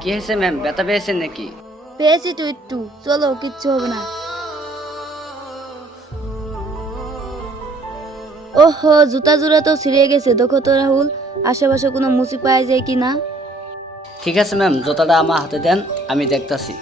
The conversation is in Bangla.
কি হয়েছে ম্যাম, ব্যথা পেয়েছেন নাকি? পেয়েছি তো একটু, চলো কিচ্ছু হবে না। ওহো, জুতা জোড়া তো ছিঁড়ে গেছে, দেখো তো রাহুল আশেপাশে কোনো মুচি পাওয়া যায় কি না। ঠিক আছে ম্যাম, জুতাটা আমার হাতে দেন, আমি দেখতাছি।